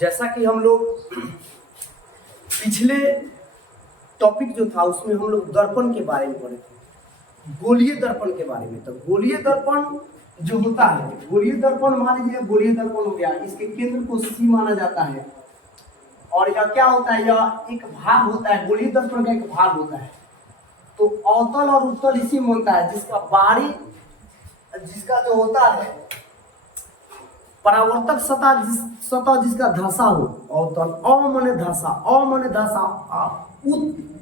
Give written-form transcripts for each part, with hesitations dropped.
जैसा कि हम लोग पिछले टॉपिक जो था उसमें हम लोग दर्पण के बारे में पढ़े थे, गोलीय दर्पण के बारे में। तो गोलीय दर्पण जो होता है, गोलीय दर्पण मान लीजिए गोलीय दर्पण हो गया, इसके केंद्र को सी माना जाता है और यह क्या होता है, यह एक भाग होता है, गोलीय दर्पण का एक भाग होता है। तो अवतल और उत्तल इसी में होता है, जिसका बाहरी जिसका जो होता है परावर्तक सतह जिसका धसा हो, अवतल, अ मने धसा,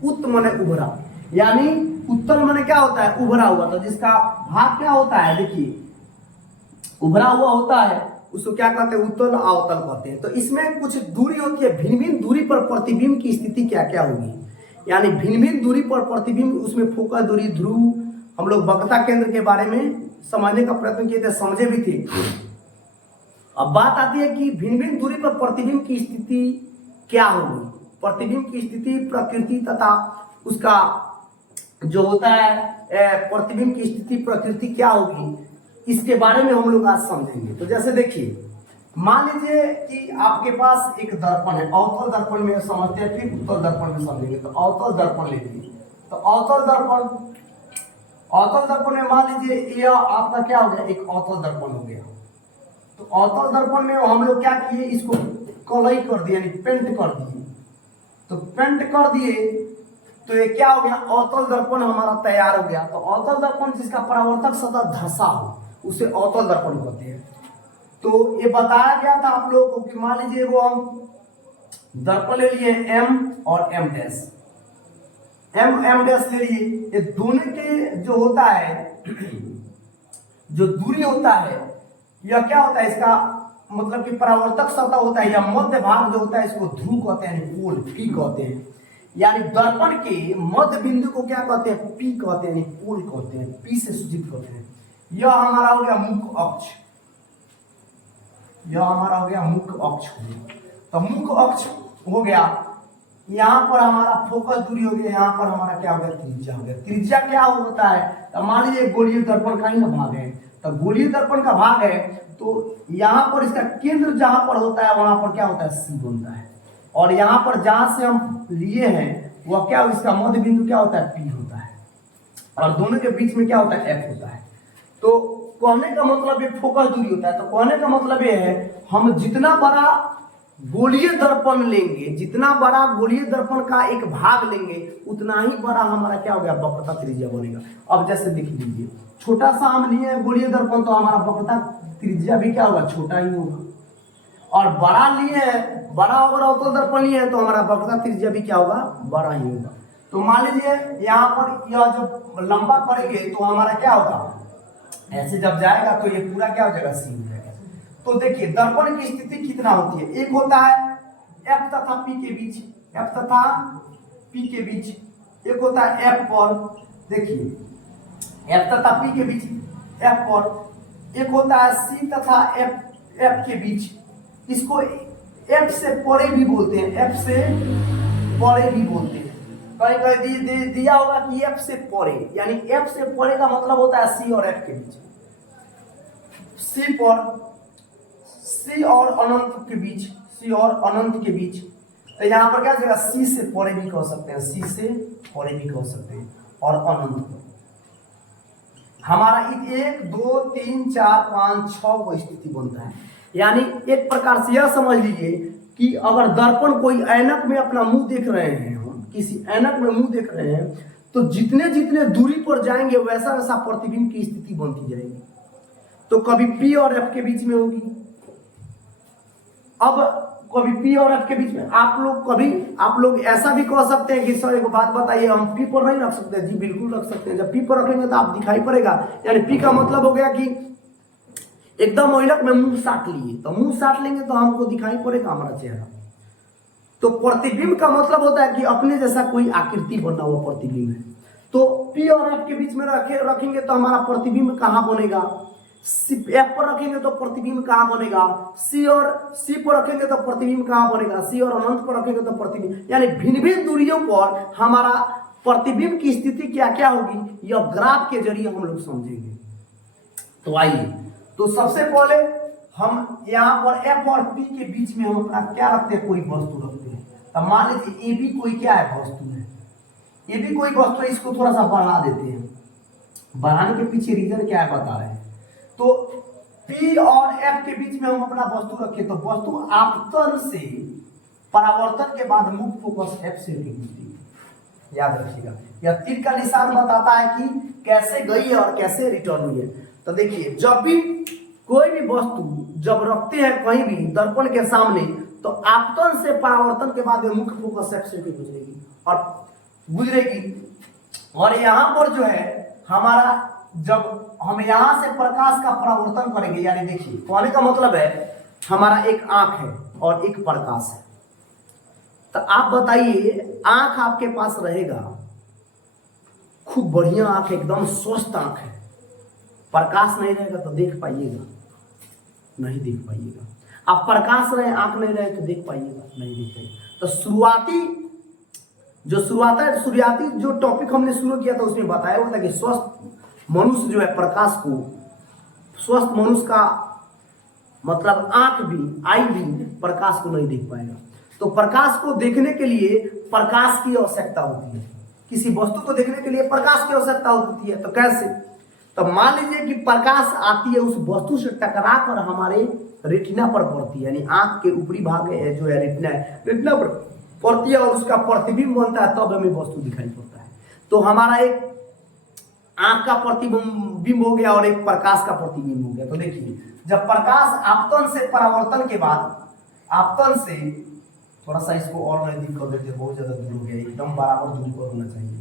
उत मने उभरा, यानी उत्तल मने क्या होता है, उभरा हुआ। तो जिसका भाग क्या होता है, देखिए उभरा हुआ होता है, उसको क्या कहते हैं, उत्तल अवतल कहते हैं। तो इसमें कुछ दूरी होती है, भिन्न भिन्न दूरी पर प्रतिबिंब की स्थिति क्या क्या होगी, यानी भिन्न भिन्न दूरी पर प्रतिबिंब, उसमें फोकस दूरी, ध्रुव, हम लोग वक्रता केंद्र के बारे में समझने का प्रयत्न किए थे, समझे भी थे। अब बात आती है कि भिन्न भिन्न दूरी पर प्रतिबिंब की स्थिति क्या होगी, प्रतिबिंब की स्थिति, प्रकृति तथा उसका जो होता है प्रतिबिंब की स्थिति प्रकृति क्या होगी, इसके बारे में हम लोग आज समझेंगे। तो जैसे देखिए, मान लीजिए कि आपके पास एक दर्पण है, अवतल दर्पण में समझते हैं, फिर उत्तल दर्पण में समझेंगे। तो अवतल दर्पण ले लीजिए। तो अवतल दर्पण में मान लीजिए यह आपका क्या हो गया, एक अवतल दर्पण हो गया। तो अवतल दर्पण में हम लोग क्या किए, इसको कलई कर दिए, यानी पेंट कर दिए। तो पेंट कर दिए तो ये क्या हो गया, अवतल दर्पण हमारा तैयार हो गया। तो अवतल दर्पण जिसका परावर्तक सतह धसा हो उसे अवतल दर्पण कहते हैं। तो ये बताया गया था आप लोगों को कि मान लीजिए वो हम दर्पण ले लिए एम और एम डैश, एम डैश ले लिए, ये दोनों के जो होता है जो दूरी होता है, यह क्या होता है, इसका मतलब कि परावर्तक सतह होता है, या मध्य भाग जो होता है इसको ध्रुव कहते हैं, पोल, पी कहते हैं। यानी दर्पण के मध्य बिंदु को क्या कहते हैं, पी कहते हैं, पोल कहते हैं, पी से सूचित करते हैं। यह हमारा हो गया मुख्य अक्ष, यह हमारा हो गया मुख्य अक्ष हो गया। तो मुख्य अक्ष हो गया, यहाँ पर हमारा फोकस दूरी हो गया, यहाँ पर हमारा क्या हो गया, त्रिज्या हो गया। त्रिज्या क्या होता है, तो मान लीजिए गोलीय दर्पण का ही ना भाग है, तो गोलीय दर्पण का भाग है, तो यहाँ पर इसका केंद्र जहां पर होता है वहां पर क्या होता है, सी बनता है, और यहाँ पर जहां से हम लिए हैं वह क्या, इसका मध्य बिंदु क्या होता है, पी होता है, और दोनों के बीच में क्या होता है, एफ होता है। तो कहने का मतलब ये फोकस दूरी होता है। तो कहने का मतलब ये है, हम जितना बड़ा गोलीय दर्पण लेंगे, जितना बड़ा गोलीय दर्पण का एक भाग लेंगे, उतना ही बड़ा हमारा क्या हो गया, वक्रता त्रिज्या बनेगा। अब जैसे देख लीजिए, छोटा सा हम लिए गोलीय दर्पण, तो हमारा वक्रता त्रिज्या भी क्या होगा, छोटा ही होगा। और बड़ा लिए, बड़ा अगर अवतल दर्पण लिए तो हमारा वक्रता त्रिज्या भी क्या होगा, बड़ा ही होगा। तो मान लीजिए यहाँ पर यह जब लंबा करेंगे तो हमारा क्या होगा, ऐसे जब जाएगा तो ये पूरा क्या हो जाएगा, सी हो जाएगा। तो देखिए दर्पण की स्थिति कितना होती है, एक होता है एफ तथा पी के बीच, एफ तथा पी के बीच, एक होता है एफ पर, देखिए एफ तथा पी के बीच एफ पर, एक होता है सी तथा एफ के बीच, इसको एफ से परे भी बोलते हैं, एफ से परे भी बोलते हैं। कहीं कहीं दिया होगा कि एफ से परे, यानी एफ से परे का मतलब होता है सी और एफ के बीच, सी और अनंत के बीच, सी और अनंत के बीच। तो यहाँ पर क्या होगा, सी से परे भी कह सकते हैं, सी से परे भी कह सकते हैं, और अनंत हमारा 1 2 3 4 5 6 को स्थिति बनता है। यानी एक प्रकार से यह समझ लीजिए कि अगर दर्पण कोई ऐनक में अपना मुंह देख रहे हैं, हम किसी ऐनक में मुंह देख रहे हैं, तो जितने जितने दूरी पर जाएंगे वैसा वैसा प्रतिबिंब की स्थिति बनती जाएगी। तो कभी पी और एफ के बीच में होगी, अब कभी पी और एफ के बीच में, आप लोग ऐसा भी कह सकते हैं कि सर एक बात बताइए, हम पी पर नहीं रख सकते, जी बिल्कुल रख सकते हैं। जब पी पर रखेंगे तो आप दिखाई पड़ेगा, यानी पी का मतलब हो गया कि एकदम ओइलक में मुंह साट लिए, तो मुंह साट लेंगे तो हमको दिखाई पड़ेगा हमारा चेहरा। तो प्रतिबिंब का मतलब होता है कि अपने जैसा कोई आकृति बना हुआ प्रतिबिंब है। तो पी और एफ के बीच में रखेंगे तो हमारा प्रतिबिंब कहाँ बनेगा, एफ पर रखेंगे तो प्रतिबिंब कहाँ बनेगा, सी पर रखेंगे तो प्रतिबिंब कहाँ बनेगा, सी और अनंत पर रखेंगे तो प्रतिबिंब, यानी भिन्न भिन्न दूरियों पर हमारा प्रतिबिंब की स्थिति क्या क्या होगी, यह ग्राफ के जरिए हम लोग समझेंगे। तो आइए, तो सबसे पहले हम यहाँ पर एफ और पी के बीच में हम अपना क्या रखते हैं, कोई वस्तु रखते हैं। तो मान लीजिए ए बी कोई क्या है, वस्तु है, ए बी कोई वस्तु है, इसको थोड़ा सा बढ़ा देते हैं। बढ़ाने के पीछे रीजन क्या है बता रहे हैं। तो पी और एफ के बीच में हम अपना वस्तु रखें तो वस्तु आपतन से परावर्तन के बाद मुख्य फोकस एफ से होती है। याद रखिएगा, यह तीर का निशान बताता है कि कैसे गई है और कैसे रिटर्न हुई है। तो देखिए, जब भी कोई भी वस्तु जब रखते हैं कहीं भी दर्पण के सामने, तो आपतन से परावर्तन के बाद मुख्य फोकस एफ से गुजरेगी और यहाँ पर जो है हमारा, जब हम यहाँ से प्रकाश का परावर्तन करेंगे, यानी देखिए कहने का मतलब है हमारा एक आंख है और एक प्रकाश है। तो आप बताइए, आंख आपके पास रहेगा, खूब बढ़िया आंख, एकदम स्वस्थ आंख है, प्रकाश नहीं रहेगा तो देख पाइएगा, नहीं देख पाइएगा। आप प्रकाश रहे, आंख नहीं रहे तो देख पाइएगा, नहीं देख पाइएगा। तो शुरुआती जो टॉपिक हमने शुरू किया था उसमें बताया हुआ था कि स्वस्थ मनुष्य जो है प्रकाश को, स्वस्थ मनुष्य का मतलब आंख भी, आई भी प्रकाश को नहीं देख पाएगा। तो प्रकाश को देखने के लिए प्रकाश की आवश्यकता होती है, किसी वस्तु को देखने के लिए प्रकाश की आवश्यकता होती है। तो कैसे? तो मान लीजिए कि प्रकाश आती है, उस वस्तु से टकरा कर हमारे रेटिना पर पड़ती है, यानी आंख के ऊपरी भाग जो है रेटिना पर पड़ती है और उसका प्रतिबिंब बनता है, तब हमें वस्तु दिखाई पड़ता है। तो हमारा एक आंख का प्रतिबिंब हो गया और एक प्रकाश का प्रतिबिंब हो गया। तो देखिए, जब प्रकाश आपतन से परावर्तन के बाद, आपतन से थोड़ा सा इसको और नजदीक कर देते, बहुत ज्यादा दूर हो गया, एकदम बराबर दूरी पर होना चाहिए।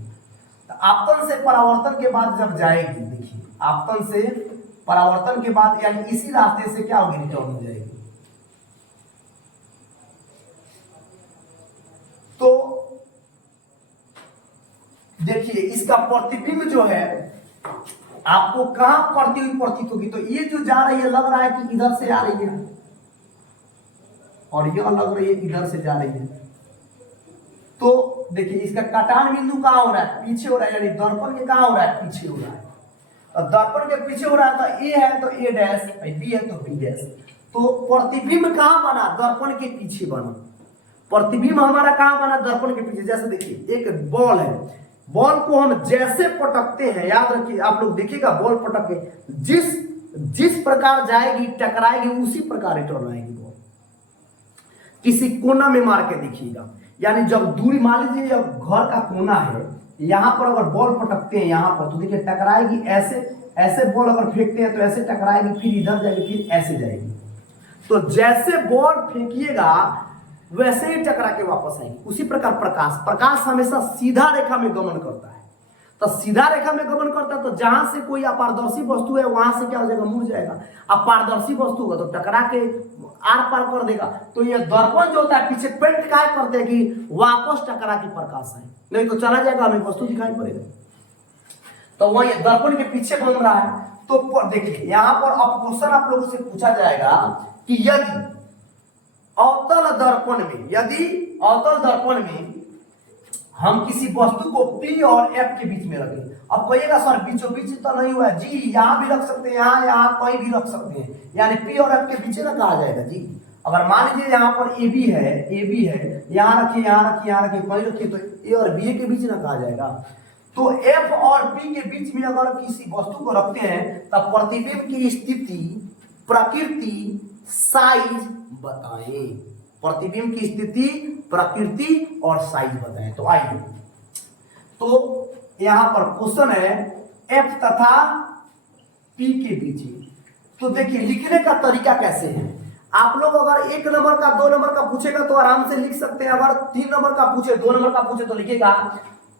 तो आपतन से परावर्तन के बाद जब जाएगी, देखिए आपतन से परावर्तन के बाद यानी इसी रास्ते से क्या होगी, रिटर्न हो जाएगी। तो देखिए इसका प्रतिबिंब जो है आपको कहां पड़ती हुई प्रतीत होगी। तो ये जो जा रही है, लग रहा है कि इधर से आ रही है और यह लग रही है इधर से जा रही है। तो देखिए इसका कटान बिंदु कहां हो रहा है, पीछे हो रहा है, यानी दर्पण के कहां हो रहा है, पीछे हो रहा है। और दर्पण के पीछे हो रहा है तो ए है तो ए डैश, बी है तो बी डैश। तो प्रतिबिंब कहां बना, दर्पण के पीछे बना। प्रतिबिंब हमारा कहां बना, दर्पण के पीछे। जैसे देखिए एक बॉल है, बॉल को हम जैसे पटकते हैं, याद रखिए आप लोग देखिएगा, बॉल पटक के जिस प्रकार जाएगी, टकराएगी, उसी प्रकार रिटर्न आएगी बॉल। किसी कोना में मार के देखिएगा, यानी जब दूरी, मान लीजिए जब घर का कोना है, यहां पर अगर बॉल पटकते हैं यहां पर, तो देखिए टकराएगी, ऐसे बॉल अगर फेंकते हैं तो ऐसे टकराएगी, फिर इधर जाएगी, फिर ऐसे जाएगी। तो जैसे बॉल फेंकिएगा वैसे ही टकरा के वापस आएगी। उसी प्रकार प्रकाश हमेशा सीधा रेखा में गमन करता है। तो सीधा रेखा में गमन करता है, तो जहां से कोई अपारदर्शी वस्तु है वहां से क्या हो जाएगा, मुड़ जाएगा। अब पारदर्शी वस्तु होगा तो टकरा के आर पार कर देगा। तो ये दर्पण जो होता है पीछे पेंट क्या करते हैं कि वापस टकरा के प्रकाश आए, नहीं तो चला जाएगा, हमें वस्तु दिखाई पड़ेगा। तो वही दर्पण के पीछे घूम रहा है। तो देखिए यहाँ पर अब क्वेश्चन आप लोगों से पूछा जाएगा कि यदि अवतल दर्पण में हम किसी वस्तु को P और F के बीच में रखें। अब कहिएगा सर बीचों बीच तो नहीं हुआ है। जी यहाँ भी रख सकते हैं, यहाँ कहीं भी रख सकते हैं, यानी P और F के बीच ना कहा जाएगा जी। अगर मान लीजिए यहाँ पर AB है, यहाँ रखिए, कहीं रखिए, तो A और B के बीच ना कहा जाएगा। तो F और P के बीच में अगर किसी वस्तु को रखते हैं तब प्रतिबिंब की स्थिति, प्रकृति, साइज बताएं। प्रतिबिंब की स्थिति, प्रकृति और साइज बताएं। तो आइए, तो यहां पर क्वेश्चन है F तथा P के बीच। तो देखिए लिखने का तरीका कैसे है। आप लोग अगर 1 नंबर का 2 नंबर का पूछेगा तो आराम से लिख सकते हैं। अगर 3 नंबर का पूछे, 2 नंबर का पूछे तो लिखेगा।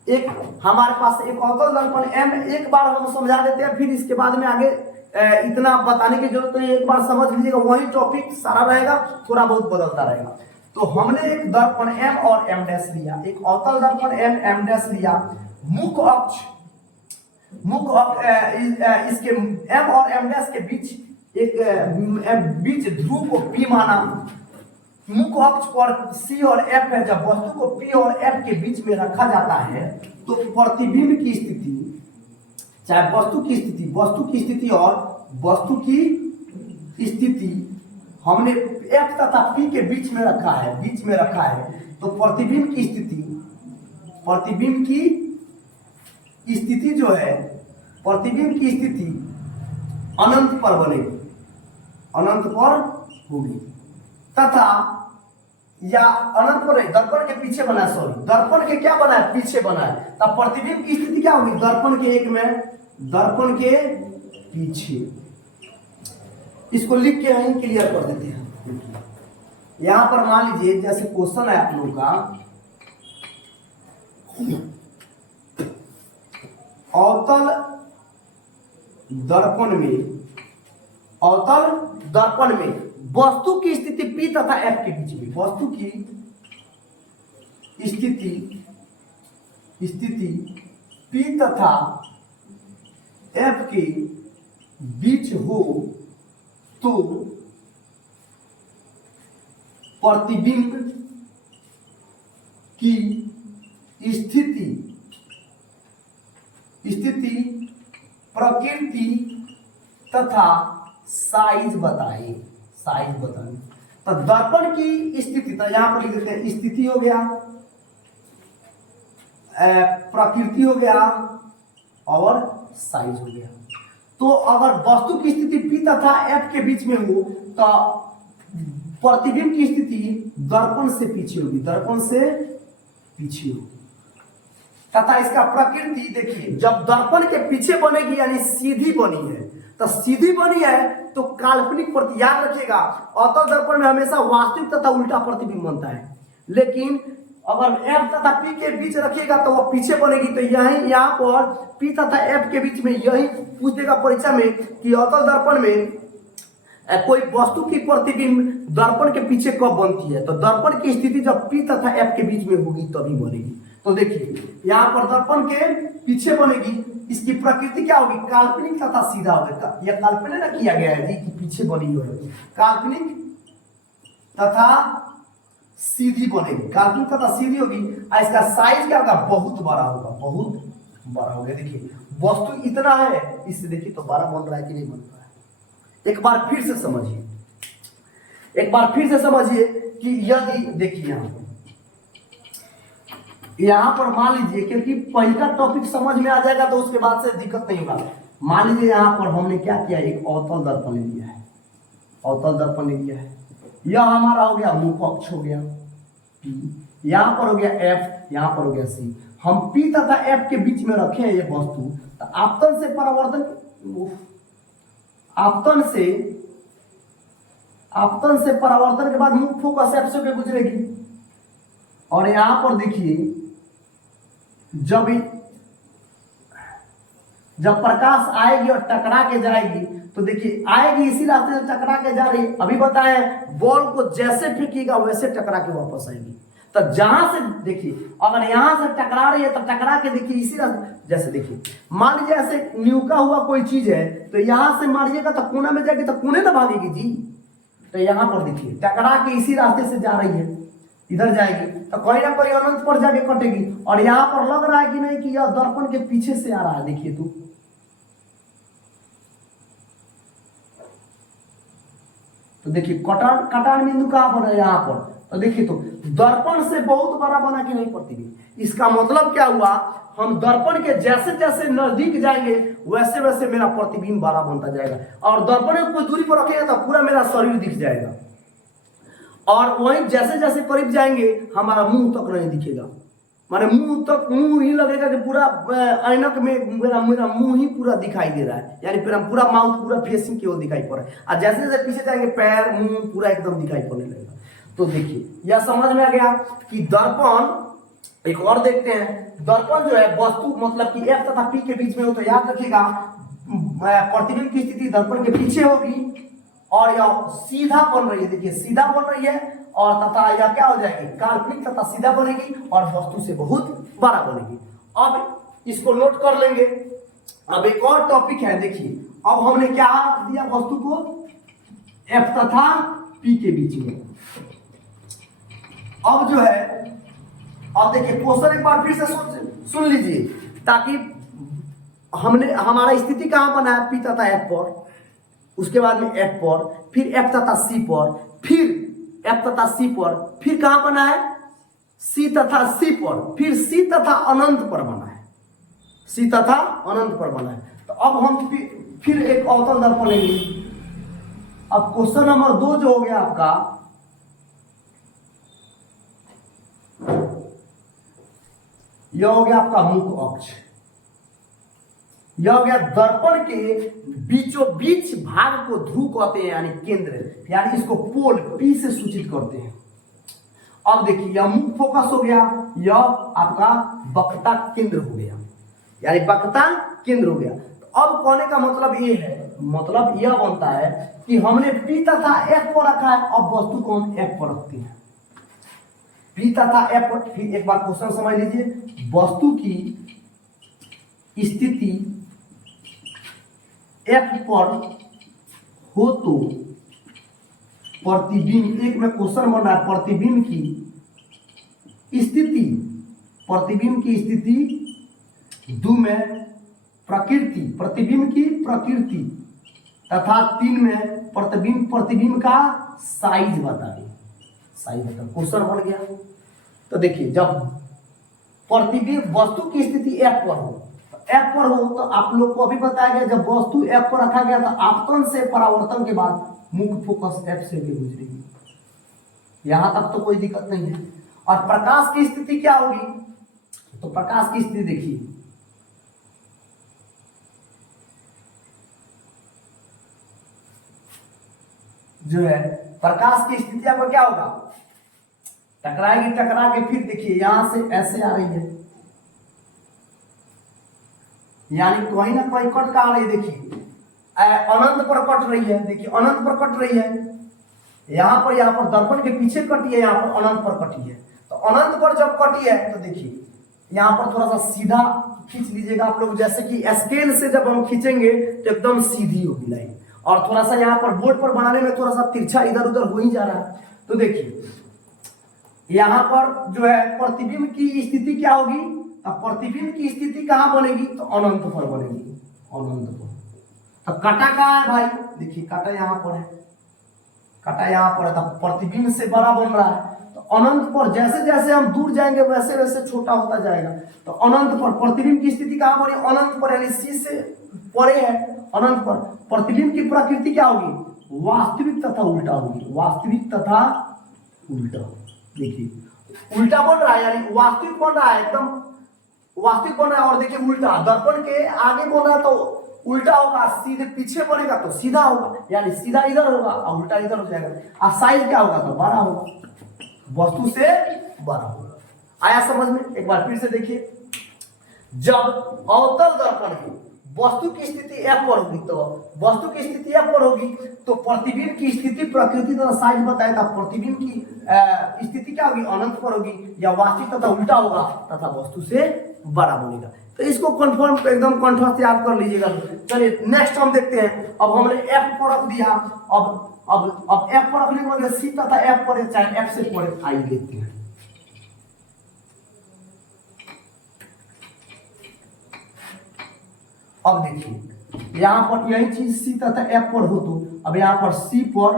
एक हमारे पास एक अवतल दर्पण M, एक बार हम समझा देते हैं, फिर इसके बाद में आगे इतना बताने की जरूरत नहीं, एक बार समझ लीजिएगा, वही टॉपिक सारा रहेगा, थोड़ा बहुत बदलता रहेगा। तो हमने एक दर्पण M और M डैश लिया, एक अवतल दर्पण M डैश लिया, मुख्य अक्ष इसके M और M डैश के बीच एक बीच ध्रुव को P माना। मुख्य अक्ष पर C और F है। जब वस्तु को P और F के बीच में रखा जाता है तो प्रतिबिंब की स्थिति, चाहे वस्तु की स्थिति और वस्तु की स्थिति हमने एफ तथा पी के बीच में रखा है, बीच में रखा है, तो प्रतिबिंब की स्थिति, प्रतिबिंब की स्थिति जो है, प्रतिबिंब की स्थिति अनंत पर बनेगी, अनंत पर होगी, तथा या अनंत पर नहीं, दर्पण के पीछे बना है, सॉरी दर्पण के क्या बना है, पीछे बना है, तब प्रतिबिंब की स्थिति क्या होगी, दर्पण के एक में, दर्पण के पीछे। इसको लिख के यहीं क्लियर कर देते हैं। यहां पर मान लीजिए जैसे क्वेश्चन है आप लोगों का, अवतल दर्पण में, अवतल दर्पण में वस्तु की स्थिति P तथा F के बीच में, वस्तु की स्थिति P तथा F के बीच हो तो प्रतिबिंब की स्थिति प्रकृति तथा साइज बताए, साइज बताए। तो दर्पण की स्थिति, तो यहां पर लिख देते हैं स्थिति हो गया, प्रकृति हो गया और साइज हो गया। तो अगर वस्तु की स्थिति P तथा F के बीच में हो तो प्रतिबिंब की स्थिति दर्पण से पीछे होगी, दर्पण से पीछे होगी, तथा इसका प्रकृति देखिए, जब दर्पण के पीछे बनेगी यानी सीधी बनी है, तो सीधी बनी है तो काल्पनिक प्रति, याद रखिएगा अवतल दर्पण में हमेशा वास्तविक तथा उल्टा प्रतिबिंब बनता है, लेकिन अगर F तथा P के बीच रखिएगा तो वो पीछे बनेगी। तो यही यहाँ पर P तथा F के बीच में यही पूछ देगा परीक्षा में कि अवतल दर्पण में कोई वस्तु की प्रतिबिंब दर्पण के पीछे कब बनती है, तो दर्पण की स्थिति जब P तथा F के बीच में होगी तभी बनेगी। तो देखिए यहाँ पर दर्पण के पीछे बनेगी, इसकी प्रकृति क्या होगी, काल्पनिक तथा सीधा होगा। यह काल्पनिक ना किया गया है जी कि पीछे बनी हुई है, काल्पनिक तथा सीधी बनेगी, काल्पनिक तथा सीधी होगी। और इसका साइज क्या होगा, बहुत बड़ा होगा, बहुत बड़ा होगा। देखिए वस्तु इतना है, इससे देखिए तो बड़ा बन रहा है कि नहीं बन रहा है। एक बार फिर से समझिए, एक बार फिर से समझिए कि यदि देखिए यहां पर मान लीजिए, क्योंकि पहला टॉपिक समझ में आ जाएगा तो उसके बाद से दिक्कत नहीं होगा। मान लीजिए यहां पर हमने क्या किया, एक अवतल दर्पण ले लिया है, अवतल दर्पण ले लिया है, यह हमारा हो गया मुख अक्ष हो गया P, यहां पर हो गया F, यहां पर हो गया C। हम P तथा F के बीच में रखे हैं ये वस्तु, तो आपतन से परावर्तन, आपतन से परावर्तन के बाद मुख फोकस F से गुजरेगी। और यहां पर देखिए जब प्रकाश आएगी और टकरा के जाएगी, तो देखिए आएगी इसी रास्ते से टकरा के जा रही है। अभी बताएं बॉल को जैसे फेंकिएगा वैसे टकरा के वापस आएगी। तो जहां से देखिए अगर यहां से टकरा रही है तो टकरा के देखिए इसी रास्ते, जैसे देखिए मान लीजिए ऐसे न्यूका हुआ कोई चीज है, तो यहां से मारिएगा तो कोने में जाएगी, तो कोने ना भागेगी जी। तो यहां पर देखिए टकरा के इसी रास्ते से जा रही है, इधर जाएगी तो कोई ना कोई अनंत पर जाके कटेगी। और यहां पर लग रहा है कि नहीं कि यह दर्पण के पीछे से आ रहा है, देखिए तो देखिए कटान बिंदु कहां पर है, यहां पर। तो देखिए तो दर्पण से बहुत बड़ा बना कि नहीं प्रतिबिंब। इसका मतलब क्या हुआ, हम दर्पण के जैसे जैसे नजदीक जाएंगे वैसे वैसे मेरा प्रतिबिंब बड़ा बनता जाएगा। और दर्पण को कोई दूरी पर रखेगा तो पूरा मेरा शरीर दिख जाएगा, और वहीं जैसे जैसे करीब जाएंगे हमारा मुंह तक नहीं दिखेगा, माने मुंह तक, मुंह ही लगेगा कि पूरा ऐनक में मेरा मुंह ही पूरा दिखाई दे रहा है, यानी पूरा माउथ पूरा फेसिंग की ओर दिखाई पड़ रहा है। और जैसे जैसे पीछे जाएंगे पैर मुंह पूरा एकदम दिखाई पड़ने लगेगा। तो देखिए यह समझ में आ गया कि दर्पण, एक और देखते हैं, दर्पण जो है वस्तु मतलब कि F तथा P के बीच में हो, तो याद रखिएगा प्रतिबिंब की स्थिति दर्पण के पीछे होगी और यह सीधा बन रही है, देखिए सीधा बन रही है, और तथा यह क्या हो जाएगी, काल्पनिक तथा सीधा बनेगी और वस्तु से बहुत बड़ा बनेगी। अब इसको नोट कर लेंगे। अब एक और टॉपिक है, देखिए अब हमने क्या दिया वस्तु को F तथा P के बीच में। अब जो है, अब देखिए क्वेश्चन एक बार फिर से सुन लीजिए, ताकि हमने हमारा स्थिति कहां बना है P तथा F पर। उसके बाद में F पर, फिर F तथा C पर, फिर F तथा C पर, फिर कहां बना है C तथा C पर, फिर C तथा अनंत पर बना है, C तथा अनंत पर बना है। तो अब हम फिर एक अवतल दर्पण लेंगे। अब क्वेश्चन नंबर 2 जो हो गया आपका, यह हो गया आपका मुख अक्ष, यह हो गया दर्पण के बीचों बीच भाग को ध्रुव कहते हैं, यानी केंद्र, यानी इसको पोल P से सूचित करते हैं। अब देखिए यह मुख फोकस हो गया, यह आपका वक्रता केंद्र हो गया, यानी वक्रता केंद्र हो गया। तो अब कहने का मतलब ये है, मतलब यह बनता है कि हमने P तथा F पर रखा है, अब वस्तु को हम F पर रखते हैं, P तथा F पर। फिर एक बार क्वेश्चन समझ लीजिए, वस्तु की स्थिति F पर हो तो प्रतिबिंब, एक में क्वेश्चन बन रहा है प्रतिबिंब की स्थिति, प्रतिबिंब की स्थिति 2 में प्रकृति, प्रतिबिंब की प्रकृति, तथा 3 में प्रतिबिंब का साइज बताइए, साइज बता, क्वेश्चन बन गया। तो देखिए जब प्रतिबिंब वस्तु की स्थिति F पर हो, F पर हो तो आप लोग को अभी बताया गया, जब वस्तु F पर रखा गया तो आपतन से परावर्तन के बाद मुख्य फोकस F से भी गुजरेगी, यहां तक तो कोई दिक्कत नहीं है। और प्रकाश की स्थिति क्या होगी, तो प्रकाश की स्थिति देखिए, जो है प्रकाश की स्थिति आपका क्या होगा, टकराएगी, टकरा के फिर देखिए यहां से ऐसे आ रही है, यानी कहीं ना कहीं कट का आ रही है। देखिए अनंत पर कट रही है, देखिए अनंत पर कट रही है, यहाँ पर दर्पण के पीछे कटी है, यहाँ पर अनंत पर कटी है। तो अनंत पर जब कटी है तो देखिए यहाँ पर थोड़ा सा सीधा खींच लीजिएगा आप लोग, जैसे कि स्केल से जब हम खींचेंगे तो एकदम सीधी होगी लाइन, और थोड़ा सा यहाँ पर बोर्ड पर बनाने में थोड़ा सा तिरछा इधर उधर हो ही जा रहा है। तो देखिए यहाँ पर जो है प्रतिबिंब की स्थिति क्या होगी, अब प्रतिबिंब की स्थिति कहाँ बनेगी, तो अनंत पर बनेगी, अनंत पर। तो काटा कहाँ है भाई, देखिए काटा यहाँ पर है, काटा यहाँ पर है, तो प्रतिबिंब से बड़ा बन रहा है। तो अनंत पर जैसे जैसे हम दूर जाएंगे वैसे वैसे छोटा होता जाएगा। तो अनंत पर प्रतिबिंब की स्थिति कहाँ बनी, अनंत पर, यानी C से परे है, अनंत पर। प्रतिबिंब की प्रकृति क्या होगी, वास्तविक तथा उल्टा होगी, वास्तविक तथा उल्टा। देखिए उल्टा बन रहा है, यानी वास्तविक बन रहा है, एकदम वास्तविक बन रहा है। और देखिए उल्टा, दर्पण के आगे बन रहा है तो उल्टा होगा, सीधे पीछे बनेगा तो सीधा होगा, यानी सीधा इधर होगा और उल्टा इधर हो जाएगा। और साइज क्या होगा, तो बड़ा होगा, वस्तु से बड़ा होगा। आया समझ में, एक बार फिर से देखिए, जब अवतल दर्पण की वस्तु की स्थिति F पर होगी, तो वस्तु की स्थिति F पर होगी तो प्रतिबिंब की स्थिति प्रकृति तथा साइज बताएगा, प्रतिबिंब की स्थिति क्या होगी, अनंत पर होगी, या वास्तविक तथा उल्टा होगा तथा वस्तु से बड़ा बनेगा। तो इसको कंफर्म एकदम कंठस्थ से याद कर लीजिएगा। चलिए नेक्स्ट हम देखते हैं। अब हमने F पर रख दिया, अब F पर रखने के बाद C तथा F पर, चाहे F से पर, आइए देखते हैं। अब देखिए यहाँ पर यही चीज C तथा F पर हो, तो अब यहाँ पर C पर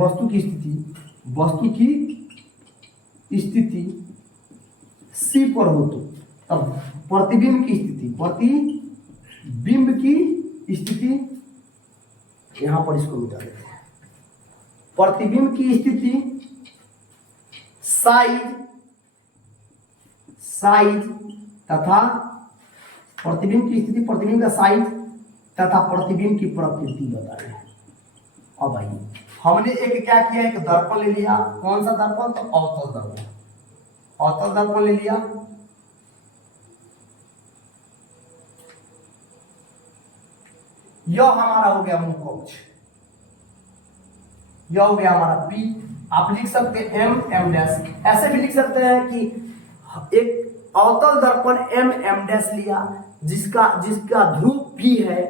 वस्तु की स्थिति C पर हो, तो तब प्रतिबिंब की स्थिति यहाँ पर इसको मिटा देते हैं। प्रतिबिंब की स्थिति साइज तथा प्रतिबिंब की स्थिति, प्रतिबिंब का साइज तथा प्रतिबिंब की प्रकृति बता रहे हैं। अब आइए, हमने एक क्या किया, एक दर्पण ले लिया। कौन सा दर्पण, तो अवतल दर्पण, अवतल दर्पण ले लिया। यह हमारा हो गया मुख अक्ष, यह हो गया हमारा P। आप लिख सकते हैं M डैश, ऐसे भी लिख सकते हैं कि एक अवतल दर्पण M डैश लिया, जिसका ध्रुव P है,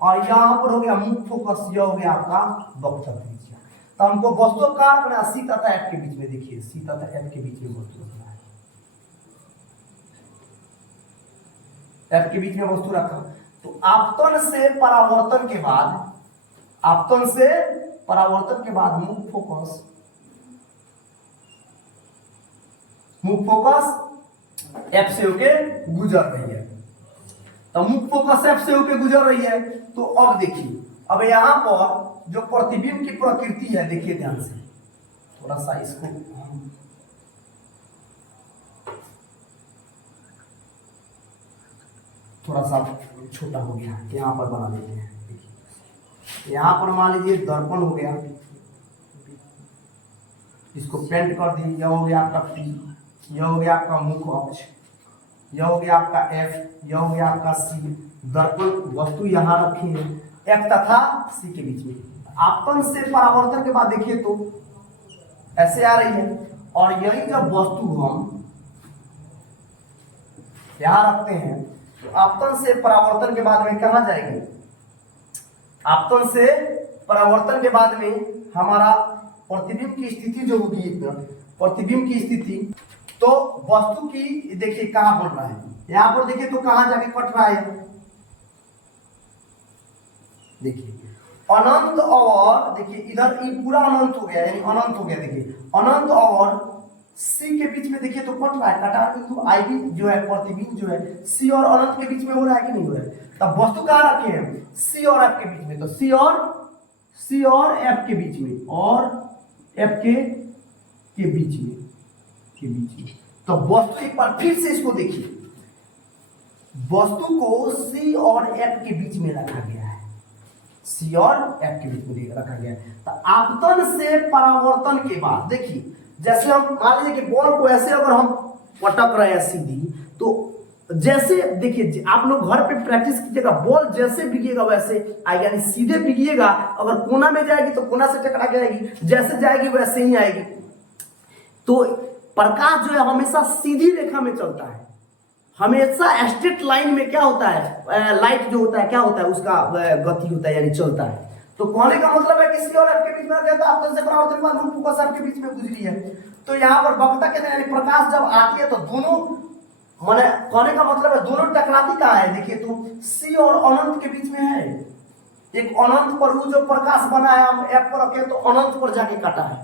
और यहां पर हो गया मुख फोकस, यह हो गया आपका वक्र त्रिज्या। तो हमको वस्तुकार बना C तथा F के बीच में, देखिए C तथा F के बीच में वस्तु रखना है, F के बीच में वस्तु रखा। तो आपतन से परावर्तन के बाद, आपतन से परावर्तन के बाद मुख्य फोकस, मुख्य फोकस एफ से होके गुजर रही है। तो मुख्य फोकस एफ से होके गुजर रही है। तो अब देखिए, अब यहां पर जो प्रतिबिंब की प्रकृति है, देखिए ध्यान से, थोड़ा सा इसको थोड़ा सा छोटा हो गया, यहाँ पर बना लेते हैं। देखिए यहाँ पर मान लीजिए दर्पण हो गया, इसको पेंट कर दी, यह हो गया आपका पी, यह हो गया आपका मुख्य अक्ष, यह हो गया आपका एफ, यह हो गया आपका सी। दर्पण वस्तु यहाँ रखी है एफ तथा सी के बीच में। आपतन से परावर्तन के बाद देखिए तो ऐसे आ रही है, और यही जब वस्तु हम यहां रखते हैं तो आपतन से परावर्तन के बाद में कहां जाएगी? आपतन से परावर्तन के बाद में हमारा प्रतिबिंब की स्थिति जो होगी, प्रतिबिंब की स्थिति, तो वस्तु की देखिए कहां बढ़ रहा है, यहां पर देखिए तो कहां जाके कट रहा है, देखिए अनंत और देखिए इधर ये पूरा अनंत हो गया, यानी अनंत हो गया। देखिए अनंत और सी के बीच में देखिए तो कट रहा है, कटा बिंदु आई भी जो है प्रतिबिंब जो है सी और अनंत के बीच में हो रहा है कि नहीं हो रहा है? तब वस्तु कहां रखे हैं? सी और एफ के बीच में। तो सी और एफ के बीच में, और एफ के बीच में, तो वस्तु एक बार फिर से इसको देखिए, वस्तु को सी और एफ के बीच में रखा गया है, सी और एफ के बीच में रखा गया है। तो आपतन से परावर्तन के बाद देखिए, जैसे हम मान लीजिए कि बॉल को ऐसे अगर हम पटक रहे हैं सीधी, तो जैसे देखिए आप लोग घर पे प्रैक्टिस कीजिएगा, बॉल जैसे बिगेगा वैसे आएगी, यानी सीधे बिगेगा, अगर कोना में जाएगी तो कोना से टकरा के आएगी, जैसे जाएगी वैसे ही आएगी। तो प्रकाश जो है हमेशा सीधी रेखा में चलता है, हमेशा स्ट्रेट लाइन में क्या होता है, लाइट जो होता है क्या होता है, उसका गति होता है, यानी चलता है। तो कहने का मतलब है कि सी और एफ के बीच में रहता है, आपतन से परावर्तन के बाद मुख्य फोकस एफ के बीच में गुजरी है। तो यहाँ पर वक्रता के यानी प्रकाश जब आती है तो दोनों, माने कहने का मतलब है दोनों टकराती कहाँ है? देखिए तो सी और अनंत के बीच में है, एक अनंत पर वो जो प्रकाश बना है हम एफ पर रखे तो अनंत पर जाके कटा है,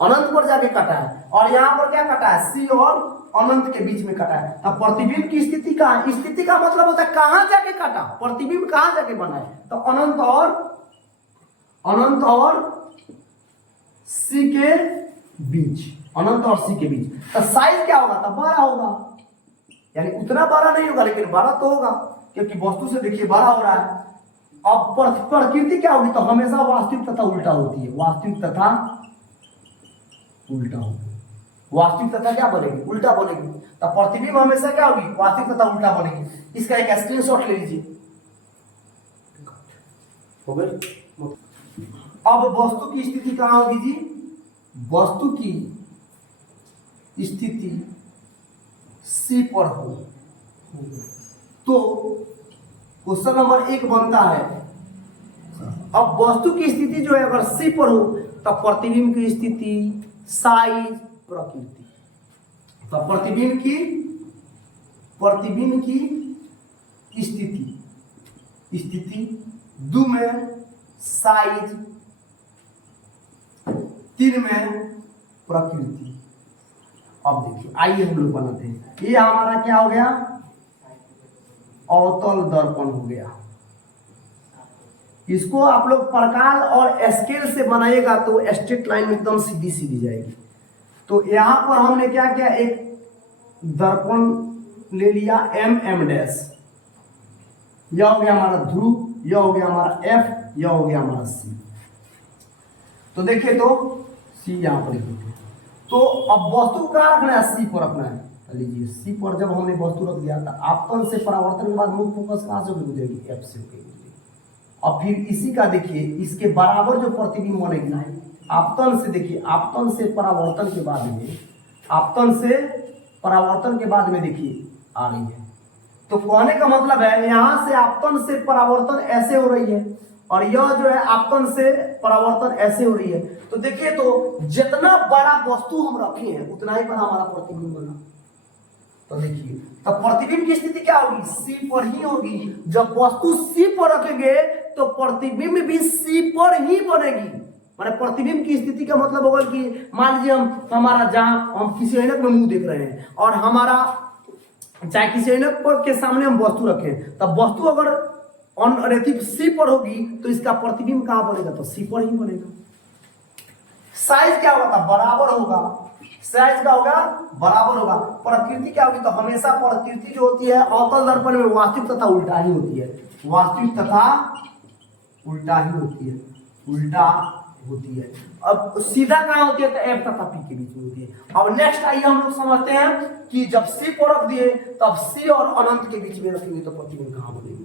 अनंत पर जाके कटा है, और यहाँ पर क्या कटा है? सी और अनंत के बीच में कटा है। अब प्रतिबिंब की स्थिति कहाँ है? स्थिति का मतलब होता है कहां जाके कटा, प्रतिबिंब कहां जाके बना है? तो अनंत और सी के बीच, अनंत और सी के बीच। तो साइज क्या होगा? तो बड़ा होगा, यानी उतना बड़ा नहीं होगा लेकिन बड़ा तो होगा, क्योंकि वस्तु से देखिए बड़ा हो रहा है। अब प्रकृति क्या होगी? तो हमेशा वास्तविक तथा उल्टा होती है, वास्तविक तथा उल्टा होगी, वास्तविक तथा क्या बनेगी? उल्टा बनेगी। तो प्रतिबिंब हमेशा क्या होगी? वास्तविक तथा उल्टा बनेगी। इसका एक स्क्रीनशॉट ले लीजिए, हो गई। अब वस्तु की स्थिति कहां होगी जी? वस्तु की स्थिति सी पर हो, तो क्वेश्चन नंबर 1 बनता है, अब वस्तु की स्थिति जो है अगर सी पर हो तो प्रतिबिंब की स्थिति, साइज, प्रकृति, तो प्रतिबिंब की स्थिति 2 में साइज, 3 में प्रकृति। अब देखिए आइए हम लोग बनाते हैं, ये हमारा क्या हो गया? अवतल दर्पण हो गया। इसको आप लोग प्रकाश और स्केल से बनाइएगा तो स्ट्रेट लाइन में एकदम सीधी सीधी जाएगी। तो यहां पर हमने क्या किया, एक दर्पण ले लिया एम डैश, यह हो गया हमारा ध्रुव, यह हो गया हमारा एफ, यह हो गया हमारा सी। तो देखिए तो सी यहां पर लिखते हैं। तो अब वस्तु कहां रखना है? सी पर रखना है। लीजिए सी पर जब हमने वस्तु रख दिया था, आपतन से परावर्तन के बाद मुख्य फोकस कहां से गुजरेगी? एफ से गुजरेगी। अब फिर इसी का देखिए, इसके बराबर जो प्रतिबिंब बनेगी आपतन से, देखिए आपतन से परावर्तन के बाद में, आपतन से परावर्तन के बाद में देखिए आ रही है। तो कहने का मतलब है यहां से आपतन से परावर्तन ऐसे हो रही है, और यह जो है आपतन से परावर्तन ऐसे हो रही है। तो देखिए तो जितना बड़ा वस्तु हम रखे हैं उतना ही बड़ा हमारा प्रतिबिंब बना। तो देखिए, तो प्रतिबिंब की स्थिति क्या होगी? सी पर ही होगी। जब वस्तु सी पर रखेंगे तो प्रतिबिंब भी सी पर ही बनेगी। माने प्रतिबिंब की स्थिति का मतलब होगा कि मान लीजिए हमारा जहां हम किसी ऐनक में मुंह देख रहे हैं और हमारा चाहे किसी ऐनक पर के सामने हम वस्तु रखें, तब वस्तु अगर सी पर होगी तो इसका प्रतिबिंब कहां बनेगा? तो सी पर ही बनेगा। साइज क्या होगा? बराबर होगा। साइज क्या होगा? बराबर होगा। प्रकृति क्या होगी? तो हमेशा प्रकृति जो होती है अवतल दर्पण में वास्तविक तथा उल्टा ही होती है। वास्तविक तथा उल्टा ही होती है। उल्टा होती है। अब सीधा कहां होती है? तो एफ तथा पी के बीच में होती है। अब नेक्स्ट आइए हम लोग समझते हैं कि जब सी पर रख दिए तब सी और अनंत के बीच में रखेंगे तो प्रतिबिंब कहां बनेगा?